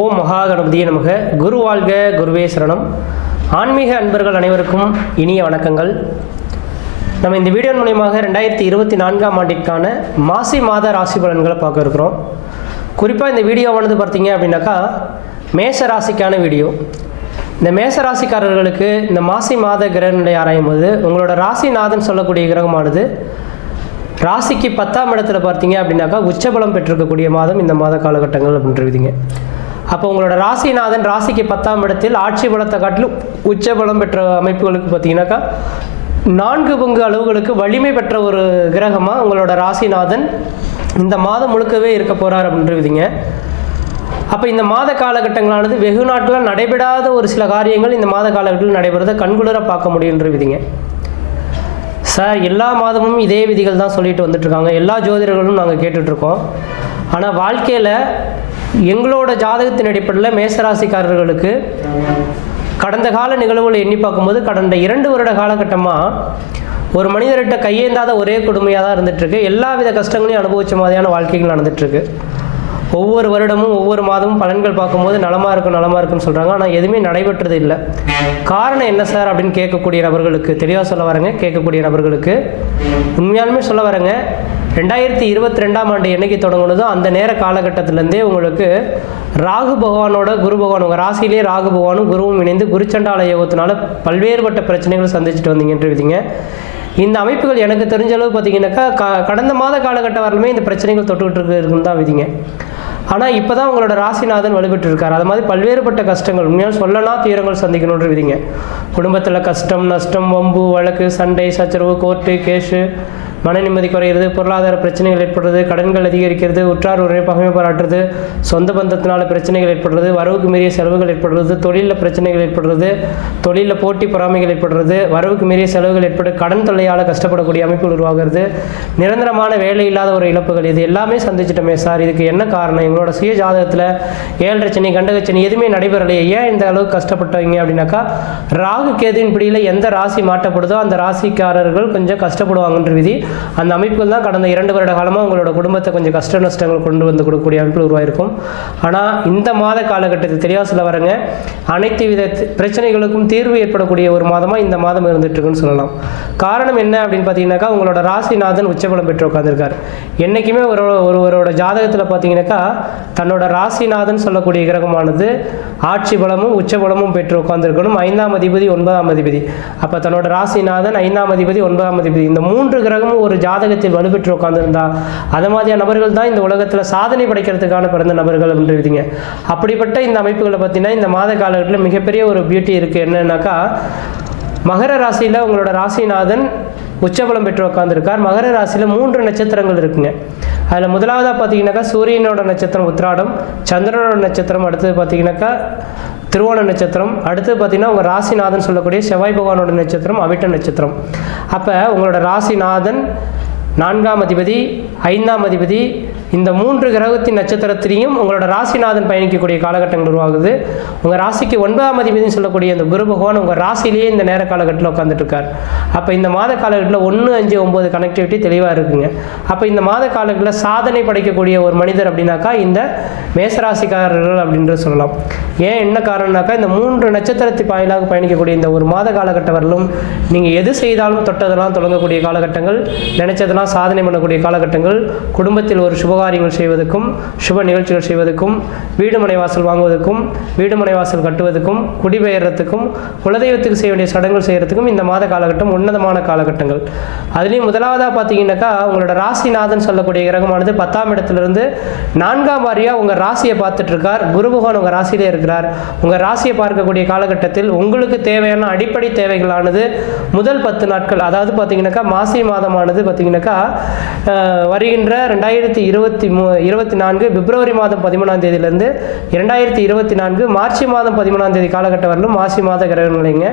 ஓம் மகா கணபதியே நமக. குரு வாழ்க, குருவே சரணம். ஆன்மீக அன்பர்கள் அனைவருக்கும் இனிய வணக்கங்கள். நம்ம இந்த வீடியோ மூலமாக 2024ஆம் ஆண்டிற்கான மாசி மாத ராசி பலன்களை பார்க்க இருக்கிறோம். குறிப்பாக இந்த வீடியோவானது பார்த்தீங்க அப்படின்னாக்கா மேச ராசிக்கான வீடியோ. இந்த மேச ராசிக்காரர்களுக்கு இந்த மாசி மாத கிரகநிலை ஆராயும் போது உங்களோட ராசிநாதன் சொல்லக்கூடிய கிரகமானது ராசிக்கு 10ஆம் இடத்துல பார்த்தீங்க அப்படின்னாக்கா உச்சபலம் பெற்றிருக்கக்கூடிய மாதம் இந்த மாத காலகட்டங்கள் அப்படின்றீங்க. அப்போ உங்களோட ராசிநாதன் ராசிக்கு 10ஆம் இடத்தில் ஆட்சி பலத்தை காட்டிலும் உச்சபலம் பெற்ற அமைப்புகளுக்கு பார்த்தீங்கன்னாக்கா 4 பங்கு அளவுகளுக்கு வலிமை பெற்ற ஒரு கிரகமாக உங்களோட ராசிநாதன் இந்த மாதம் முழுக்கவே இருக்க போகிறார் அப்படின்றீங்க. அப்போ இந்த மாத காலகட்டங்களானது வெகு நாட்களாக நடைபெறாத ஒரு சில காரியங்கள் இந்த மாத காலகட்டத்தில் நடைபெறதை கண்குளிர பார்க்க முடியுன்றீங்க. சார், எல்லா மாதமும் இதே விதிகள் தான் சொல்லிட்டு வந்துட்டுருக்காங்க, எல்லா ஜோதிடர்களும் நாங்கள் கேட்டுட்ருக்கோம். ஆனால் வாழ்க்கையில் எங்களோட ஜாதகத்தின் அடிப்படையில் மேசராசிக்காரர்களுக்கு கடந்த கால நிகழ்வுகளை எண்ணி பார்க்கும்போது கடந்த 2 வருட காலகட்டமாக ஒரு மனிதர்கிட்ட கையேந்தாத ஒரே கொடுமையாக தான் இருந்துகிட்ருக்கு. எல்லா வித கஷ்டங்களையும் அனுபவித்த மாதிரியான வாழ்க்கைகள் நடந்துகிட்ருக்கு. ஒவ்வொரு வருடமும் ஒவ்வொரு மாதமும் பலன்கள் பார்க்கும்போது நலமாக இருக்குன்னு சொல்கிறாங்க. ஆனால் எதுவுமே நடைபெற்றது இல்லை. காரணம் என்ன சார் அப்படின்னு கேட்கக்கூடிய நபர்களுக்கு தெளிவாக சொல்ல வரேங்க. கேட்கக்கூடிய நபர்களுக்கு உண்மையாலுமே சொல்ல வரேங்க, 2022ஆம் ஆண்டு என்னைக்கு தொடங்குனதோ அந்த நேர காலகட்டத்திலேருந்தே உங்களுக்கு ராகு பகவானோட குரு பகவான் உங்கள் ராசியிலேயே ராகு பகவானும் குருவும் இணைந்து குருச்சண்டால யோகத்தினால பல்வேறுபட்ட பிரச்சனைகள் சந்திச்சுட்டு வந்தீங்கன்றீங்க. இந்த அமைப்புகள் எனக்கு தெரிஞ்ச அளவு பார்த்தீங்கன்னாக்கா கடந்த மாத காலகட்டம் வரலுமே இந்த பிரச்சனைகள் தொட்டுக்கிட்டு இருக்குன்னு தான் விதிங்க. ஆனால் இப்போ தான் உங்களோட ராசிநாதன் வலுப்பெற்று இருக்கார். அது மாதிரி பல்வேறுபட்ட கஷ்டங்கள் உண்மையாக சொல்லனா தீரங்கள் சந்திக்கணுன்ற விதிங்க. குடும்பத்தில் கஷ்டம், நஷ்டம், வம்பு, வழக்கு, சண்டை, சச்சரவு, கோர்ட்டு கேஸு, மன நிம்மதி குறையிறது, பொருளாதார பிரச்சனைகள் ஏற்படுறது, கடன்கள் அதிகரிக்கிறது, உற்றார் உறவை பகைமை பாராட்டுறது, சொந்த பந்தத்தினால பிரச்சனைகள் ஏற்படுறது, வரவுக்கு மீறிய செலவுகள் ஏற்படுறது, தொழிலில் பிரச்சனைகள் ஏற்படுறது, தொழிலில் போட்டி பொறாமைகள் ஏற்படுறது, வரவுக்கு மீறிய செலவுகள் ஏற்பட்டு கடன் தொல்லையால் கஷ்டப்படக்கூடிய அமைப்புகள் உருவாகிறது, நிரந்தரமான வேலை இல்லாத ஒரு இழப்புகள், இது எல்லாமே சந்திச்சிட்டோமே சார். இதுக்கு என்ன காரணம்? எங்களோட சுய ஜாதகத்தில் 7 சனி, கண்டகச்சனி எதுவுமே நடைபெறலையே, ஏன் இந்த அளவுக்கு கஷ்டப்பட்டவங்க அப்படின்னாக்கா ராகு கேதுவின் பிடியில் எந்த ராசி மாட்டப்படுதோ அந்த ராசிக்காரர்கள் கொஞ்சம் கஷ்டப்படுவாங்கன்ற விதி. அந்த அமைப்புகள் தான் கடந்த 2 வருட காலமாக உங்களோட குடும்பத்தை கொஞ்சம் கஷ்ட நஷ்டங்கள் கொண்டு வந்து கொடுக்கக்கூடிய அமைப்பில் உருவாயிருக்கும். ஆனால் இந்த மாத காலகட்டத்தில் தெளிவாக சொல்ல வரங்க, அனைத்து வித பிரச்சனைகளுக்கும் தீர்வு ஏற்படக்கூடிய ஒரு மாதமாக இந்த மாதம் இருந்துட்டு இருக்குன்னு சொல்லலாம். காரணம் என்ன அப்படின்னு பார்த்தீங்கன்னாக்கா உங்களோட ராசிநாதன் உச்சபலம் பெற்று உட்காந்துருக்காரு. என்றைக்குமே ஒருவரோட ஜாதகத்தில் பார்த்தீங்கன்னாக்கா தன்னோட ராசிநாதன் சொல்லக்கூடிய கிரகமானது ஆட்சி பலமும் உச்சபலமும் பெற்று உட்காந்துருக்கணும். 5ஆம் அதிபதி 9ஆம் அதிபதி. அப்போ தன்னோட ராசிநாதன் 5ஆம் அதிபதி 9ஆம் அதிபதி இந்த 3 கிரகமும் ஒரு ஜாதகத்தில் வலுப்பெற்று உட்கார்ந்துருந்தா அது மாதிரியான நபர்கள் தான் இந்த உலகத்தில் சாதனை படைக்கிறதுக்கான பிறந்த நபர்கள் அப்படின்றீங்க. அப்படிப்பட்ட இந்த அமைப்புகளை பார்த்தீங்கன்னா இந்த மாத காலகட்டத்தில் மிகப்பெரிய ஒரு பியூட்டி இருக்குது. என்னன்னாக்கா மகர ராசியில் உங்களோட ராசிநாதன் உச்சபலம் பெற்று உட்காந்துருக்கார். மகர ராசியில் 3 நட்சத்திரங்கள் இருக்குங்க. அதில் முதலாவதாக பார்த்தீங்கன்னாக்கா சூரியனோட நட்சத்திரம் உத்திராடம், சந்திரனோட நட்சத்திரம், அடுத்தது பார்த்தீங்கன்னாக்கா திருவோண நட்சத்திரம், அடுத்து பார்த்தீங்கன்னா உங்கள் ராசிநாதன் சொல்லக்கூடிய செவ்வாய் பகவானோட நட்சத்திரம் அவிட்ட நட்சத்திரம். அப்போ உங்களோட ராசிநாதன் 4ஆம் அதிபதி 5ஆம் அதிபதி இந்த 3 கிரகத்தின் நட்சத்திரத்திலையும் உங்களோட ராசிநாதன் பயணிக்கக்கூடிய காலகட்டங்கள் உருவாகுது. உங்கள் ராசிக்கு 9ஆம் அதிபதினு சொல்லக்கூடிய இந்த குரு பகவான் உங்கள் ராசியிலேயே இந்த நேர காலகட்டத்தில் உட்காந்துட்டு இருக்கார். அப்போ இந்த மாத காலகட்டத்தில் 1, 5, 9 கனெக்டிவிட்டி தெளிவாக இருக்குங்க. அப்போ இந்த மாத காலகட்டத்தில் சாதனை படைக்கக்கூடிய ஒரு மனிதர் அப்படின்னாக்கா இந்த மேசராசிக்காரர்கள் அப்படின்ற சொல்லலாம். ஏன் என்ன காரணம்னாக்கா இந்த 3 நட்சத்திரத்தை வாயிலாக பயணிக்கக்கூடிய இந்த ஒரு மாத காலகட்டம் வரலும் நீங்கள் எது செய்தாலும் தொட்டதெல்லாம் தொடங்கக்கூடிய காலகட்டங்கள், நினைச்சதெல்லாம் சாதனை பண்ணக்கூடிய காலகட்டங்கள், குடும்பத்தில் ஒரு சுபகாரியங்கள் செய்வதற்கும் சுப நிகழ்ச்சிகள் செய்வதற்கும், வீடு மனை வாசல் வாங்குவதற்கும், வீடு மனை வாசல் கட்டுவதற்கும், குடிபெயர்றதுக்கும், குலதெய்வத்துக்கு செய்ய வேண்டிய சடங்குகள் செய்யறதுக்கும் இந்த மாத காலகட்டம் உன்னதமான காலகட்டங்கள். அதுலேயும் முதலாவதாக பார்த்தீங்கன்னாக்கா உங்களோட ராசிநாதன் சொல்லக்கூடிய கிரகமானது 10ஆம் இடத்திலிருந்து 4ஆம் வாரியாக உங்கள் ராசியை பார்த்துட்டு இருக்கார். குரு பகவான் உங்கள் ராசியிலே இருக்கிறார். உங்கள் ராசியை பார்க்கக்கூடிய காலகட்டத்தில் உங்களுக்கு தேவையான அடிப்படை தேவைகளானது முதல் 10 நாட்கள், அதாவது பார்த்தீங்கன்னாக்கா மாசி மாதமானது பார்த்தீங்கன்னாக்கா வருகின்ற 2024 பிப்ரவரி மாதம் 13ஆம் தேதியிலிருந்து 2024 மார்ச் மாதம் 13ஆம் தேதி காலகட்டம் வரலும் மாசி மாத கிரக நிலைங்க.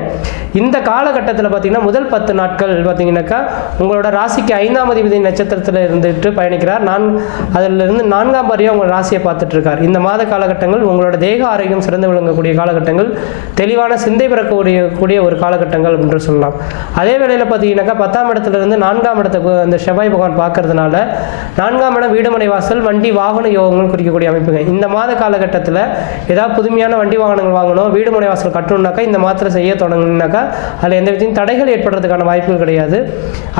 இந்த காலகட்டத்தில் பார்த்தீங்கன்னா முதல் 10 நாட்கள் பார்த்தீங்கன்னாக்கா உங்களோட ராசிக்கு 5ஆம் அதிபதி நட்சத்திரத்தில் இருந்துட்டு பயணிக்கிறார். அதிலிருந்து 4ஆம் வாரியாக உங்கள் ராசியை பார்த்துட்டு இருக்கார். இந்த மாத காலகட்டங்கள் உங்களோட தேக ஆரோக்கியம் சிறந்து விளங்கக்கூடிய காலகட்டங்கள், தெளிவான சிந்தை பெறக்கூடிய ஒரு காலகட்டங்கள் என்று சொல்லலாம். அதே வேளையில் பார்த்தீங்கன்னாக்கா 10ஆம் இடத்துல இருந்து 4ஆம் இடத்துக்கு அந்த செவ்வாய் பகவான் பார்க்கறதுனால 4ஆம் இடம் வீடுமனை வாசல் வண்டி வாகன யோகங்கள் குறிக்கக்கூடிய அமைப்புங்க. இந்த மாத காலகட்டத்தில் ஏதாவது புதுமையான வண்டி வாகனங்கள் வாங்கணும், வீடு முனை வாசல் கட்டணும்னாக்கா இந்த மாதத்தில் செய்ய தொடங்கினாக்கா அதில் எந்த விதத்தையும் தடைகள் ஏற்படுறதுக்கான வாய்ப்புகள் கிடையாது.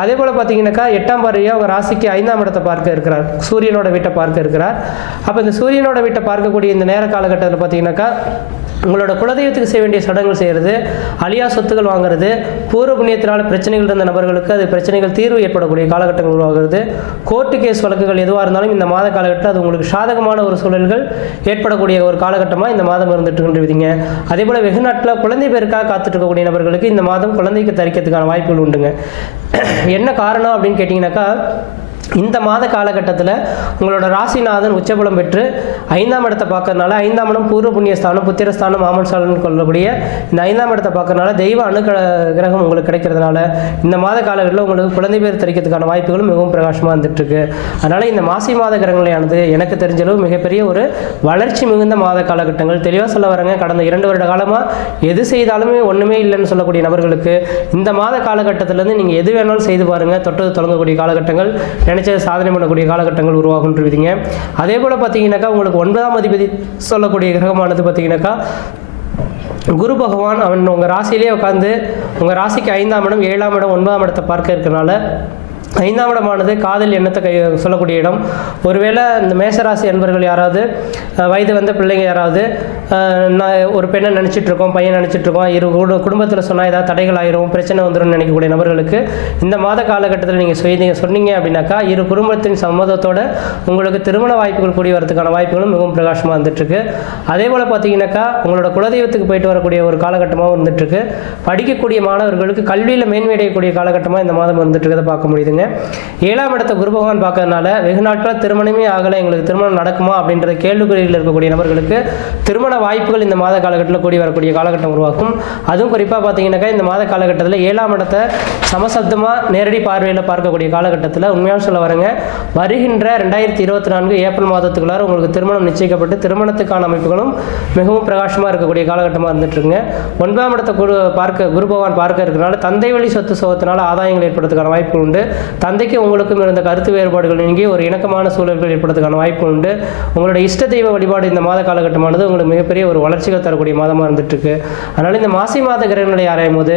அதே போல் பார்த்தீங்கன்னாக்கா 8ஆம் பார்வையாக அவங்க ராசிக்கு 5ஆம் இடத்தை பார்க்க இருக்கிறார், சூரியனோட வீட்டை பார்க்க இருக்கிறார். அப்போ இந்த சூரியனோட வீட்டை பார்க்கக்கூடிய இந்த நேர காலகட்டத்தில் பார்த்தீங்கன்னாக்கா உங்களோட குலதெய்வத்துக்கு செய்ய வேண்டிய சடங்குகள் செய்கிறது, அழியா சொத்துக்கள் வாங்குறது, பூர்வ புண்ணியத்தினால் பிரச்சனைகள் இருந்த நபர்களுக்கு அது பிரச்சனைகள் தீர்வு ஏற்படக்கூடிய காலகட்டங்கள் உருவாகிறது. கோர்ட்டு கேஸ் வழக்குகள் எதுவாக இருந்தாலும் இந்த மாத காலகட்டத்தில் அது உங்களுக்கு சாதகமான ஒரு சூழல்கள் ஏற்படக்கூடிய ஒரு காலகட்டமாக இந்த மாதம் இருந்துட்டு இருந்துருவீங்க. அதே போல் வெகு நாட்டில் குழந்தை பேருக்காக காத்துட்டு இருக்கக்கூடிய நபர்களுக்கு இந்த மாதம் குழந்தைக்கு தரிக்கிறதுக்கான வாய்ப்புகள் உண்டுங்க. என்ன காரணம் அப்படின்னு கேட்டிங்கனாக்கா, இந்த மாத காலகட்டத்தில் உங்களோட ராசிநாதன் உச்சபலம் பெற்று 5ஆம் இடத்தை பார்க்கறதுனால, 5ஆம் இடம் பூர்வ புண்ணியஸ்தானம், புத்திரஸ்தானம், மாமன்ஸ்தானம் கொள்ளக்கூடிய இந்த 5ஆம் இடத்தை பார்க்கறதுனால தெய்வ அனுகிரகம் உங்களுக்கு கிடைக்கிறதுனால இந்த மாத காலகட்டத்தில் உங்களுக்கு குழந்தை பேர் தரிக்கிறதுக்கான வாய்ப்புகளும் மிகவும் பிரகாசமாக வந்துட்டு இருக்கு. அதனால் இந்த மாசி மாத கிரகங்களானது எனக்கு தெரிஞ்சளவு மிகப்பெரிய ஒரு வளர்ச்சி மிகுந்த மாத காலகட்டங்கள். தெளிவாக சொல்ல வரங்க, கடந்த 2 வருட காலமாக எது செய்தாலுமே ஒன்றுமே இல்லைன்னு சொல்லக்கூடிய நபர்களுக்கு இந்த மாத காலகட்டத்திலேருந்து நீங்கள் எது வேணாலும் செய்து பாருங்கள், தொட்டது தொடங்கக்கூடிய காலகட்டங்கள், நினைச்சதை சாதனை பண்ணக்கூடிய காலகட்டங்கள் உருவாகுன்றீங்க. அதே போல் பார்த்தீங்கன்னாக்கா உங்களுக்கு 9ஆம் அதிபதி சொல்லக்கூடிய கிரகமானது பார்த்தீங்கன்னாக்கா குரு பகவான் அவன் உங்கள் ராசியிலே உட்காந்து உங்கள் ராசிக்கு 5ஆம் இடம், 7ஆம் இடம், 9ஆம் இடத்தை பார்க்க இருக்கிறனால 5ஆம் இடமானது காதல் எண்ணத்தை சொல்லக்கூடிய இடம். ஒருவேளை இந்த மேசராசி அன்பர்கள் யாராவது வயது வந்த பிள்ளைங்க யாராவது ஒரு பெண்ணை நினச்சிட்ருக்கோம், பையன் நினச்சிட்ருக்கோம், குடும்பத்தில் சொன்னால் ஏதாவது தடைகள் ஆயிரும், பிரச்சனை வந்துடும் நினைக்கக்கூடிய நபர்களுக்கு இந்த மாத காலகட்டத்தில் நீங்கள் சொன்னீங்க அப்படின்னாக்கா இரு குடும்பத்தின் சம்மதத்தோடு உங்களுக்கு திருமண வாய்ப்புகள் கூடி வரதுக்கான வாய்ப்புகளும் மிகவும் பிரகாசமாக வந்துட்டுருக்கு. அதே போல் பார்த்தீங்கன்னாக்கா உங்களோட குலதெய்வத்துக்கு போயிட்டு வரக்கூடிய ஒரு காலகட்டமாக வந்துட்டுருக்கு. படிக்கக்கூடிய மாணவர்களுக்கு கல்வியில் மேன்மையடையக்கூடிய காலகட்டமாக இந்த மாதம் வந்துட்டுருக்கதை பார்க்க முடியுதுங்க. 7ஆம் இடத்தை குரு பகவான் பார்க்கறதுனால வெகு நாட்கள் திருமணமே ஆகலை, எங்களுக்கு திருமணம் நடக்குமா அப்படின்ற கேள்விக்குறியில் இருக்கக்கூடிய நபர்களுக்கு திருமண வாய்ப்புகள் இந்த மாத காலகட்டத்தில் கூடி வரக்கூடிய காலகட்டம் உருவாக்கும். அதுவும் குறிப்பாக பார்த்தீங்கன்னாக்கா இந்த மாத காலகட்டத்தில் 7ஆம் இடத்தை சமசப்தமாக நேரடி பார்வையில் பார்க்கக்கூடிய காலகட்டத்தில் உண்மையாக சொல்ல வரங்க, வருகின்ற 2024 ஏப்ரல் மாதத்துக்குள்ளார உங்களுக்கு திருமணம் நிச்சயிக்கப்பட்டு திருமணத்துக்கான அமைப்புகளும் மிகவும் பிரகாசமாக இருக்கக்கூடிய காலகட்டமாக இருந்துட்டுருங்க. 9ஆம் இடத்தை குரு பகவான் பார்க்க இருக்கிறனால தந்தை வழி சொத்து சோகத்தினால ஆதாயங்கள் ஏற்படுறதுக்கான வாய்ப்புகள் உண்டு. தந்தைக்கு உங்களுக்கும் இருந்த கருத்து வேறுபாடுகள் நீங்கி ஒரு இணக்கமான சூழல்கள் ஏற்படுறதுக்கான வாய்ப்பு உண்டு. உங்களோட இஷ்ட தெய்வ வழிபாடு இந்த மாத காலகட்டமானது உங்களுக்கு மிகப்பெரிய ஒரு வளர்ச்சிகள் தரக்கூடிய மாதமாக இருந்துட்டுருக்கு. அதனால் இந்த மாசி மாத கிரகங்களை ஆராயும் போது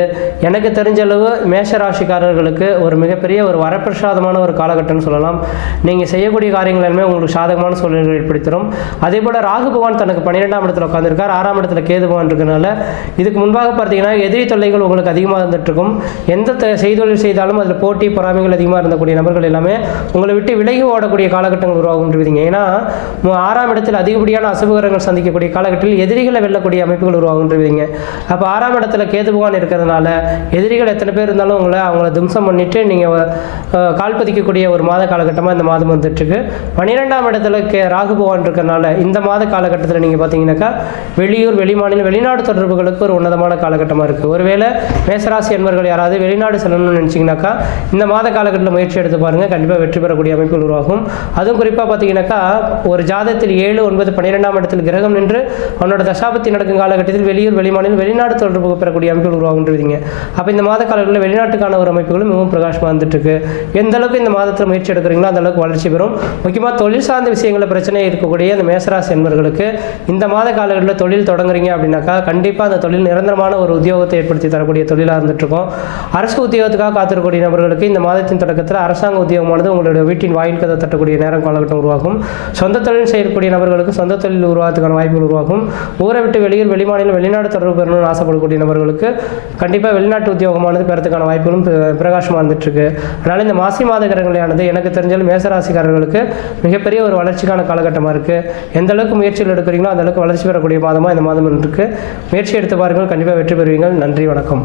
எனக்கு தெரிஞ்ச அளவு மேஷராசிக்காரர்களுக்கு ஒரு மிகப்பெரிய ஒரு வரப்பிரசாதமான ஒரு காலகட்டம்னு சொல்லலாம். நீங்கள் செய்யக்கூடிய காரியங்கள் எல்லாமே உங்களுக்கு சாதகமான சூழல்கள் ஏற்படுத்தும். அதே போல் ராகு பகவான் தனக்கு 12ஆம் இடத்துல உட்காந்துருக்கார், 6ஆம் இடத்துல கேது பகவான் இருக்கனால இதுக்கு முன்பாக பார்த்தீங்கன்னா எதிரி தொல்லைகள் உங்களுக்கு அதிகமாக இருந்துட்டுருக்கும். எந்த செய்தொழில் செய்தாலும் அதில் போட்டி பொறாமைகள் அதிகமாக இருந்தக்கூடிய நபர்கள் எல்லாமே உங்களை விட்டு விலகி ஓடக்கூடிய காலகட்டங்கள் உருவாகுன்றீங்க. ஏன்னா 6ஆம் இடத்தில் அதிகப்படியான அசுபகரங்கள் சந்திக்கக்கூடிய காலகட்டத்தில் எதிரிகளை வெல்லக்கூடிய அமைப்புகள் உருவாகுன்றீங்க. அப்போ 6ஆம் இடத்துல கேது பகவான் இருக்கிறதுனால எதிரிகள் எத்தனை பேர் இருந்தாலும் அவங்கள தும்சம் பண்ணிட்டு நீங்கள் கால் பதிக்கக்கூடிய ஒரு மாத காலகட்டமாக இந்த மாதம் வந்துட்டுருக்கு. 12ஆம் இடத்துல ராகு பகவான் இருக்கிறதுனால இந்த மாத காலகட்டத்தில் நீங்கள் பார்த்தீங்கன்னாக்கா வெளியூர், வெளிமாநிலம், வெளிநாடு தொடர்புகளுக்கு ஒரு உன்னதமான காலகட்டமாக இருக்குது. ஒருவேளை மேசராசி அன்பர்கள் யாராவது வெளிநாடு செல்லணும்னு நினச்சிங்கனாக்கா இந்த மாத காலகட்டத்தில் முயற்சி எடுத்து பாருங்கள், கண்டிப்பாக வெற்றி பெறக்கூடிய அமைப்புகள் உருவாகும். அதுவும் குறிப்பாக பார்த்தீங்கன்னாக்கா ஒரு ஜாதகத்தில் 7, 9, 12ஆம் இடத்தில் கிரகம் நின்று அவனோட தசாபத்தி நடக்கும் காலகட்டத்தில் வெளியூர், வெளிமாநிலம், வெளிநாடு தொடர்பு பெறக்கூடிய அமைப்புகள் உருவாகுன்றீங்க. அப்போ இந்த மாத காலங்களில் வெளிநாட்டுக்கான ஒரு அமைப்புகளும் மிகவும் பிரகாசமாக வந்துட்டு இருக்கு. எந்த அளவுக்கு இந்த மாதத்தில் முயற்சி எடுக்கிறீங்களோ அந்த அளவுக்கு வளர்ச்சி பெறும். முக்கியமாக தொழில் சார்ந்த விஷயங்களில் பிரச்சனை இருக்கக்கூடிய அந்த மேசராசி என்பவர்களுக்கு இந்த மாத காலங்களில் தொழில் தொடங்குறீங்க அப்படின்னாக்கா கண்டிப்பாக அந்த தொழில் நிரந்தரமான ஒரு உத்தியோகத்தை ஏற்படுத்தி தரக்கூடிய தொழிலாக இருந்துட்டு இருக்கும். அரசு உத்தியோகத்துக்காக காத்திருக்கக்கூடிய நபர்களுக்கு இந்த மாதத்தின் தொடக்கத்தில் அரசாங்க உத்தியோகமானது உங்களுடைய வீட்டின் வாயில் கதை தட்டக்கூடிய நேரம் காலகட்டம் உருவாகும். சொந்த தொழில் செய்யக்கூடிய நபர்களுக்கு சொந்த தொழில் உருவாகிறதுக்கான வாய்ப்புகள் உருவாகும். ஊரை விட்டு வெளியூர், வெளிமாநிலம், வெளிநாடு தொடர்பு பெறணும்னு ஆசைப்படக்கூடிய நபர்களுக்கு கண்டிப்பாக வெளிநாட்டு உத்தியோகமானது பெறத்துக்கான வாய்ப்புகளும் பிரகாசமாக இருந்துட்டு இருக்கு. அதனால் இந்த மாசி மாத கிரகங்களானது எனக்கு தெரிஞ்சாலும் மேசராசிக்காரர்களுக்கு மிகப்பெரிய ஒரு வளர்ச்சிக்கான காலகட்டமாக இருக்குது. எந்த அளவுக்கு முயற்சிகள் எடுக்கிறீங்களோ அந்த அளவுக்கு வளர்ச்சி பெறக்கூடிய மாதமாக இந்த மாதம் இருக்குது. முயற்சி எடுத்து பாருங்கள், கண்டிப்பாக வெற்றி பெறுவீங்கள். நன்றி, வணக்கம்.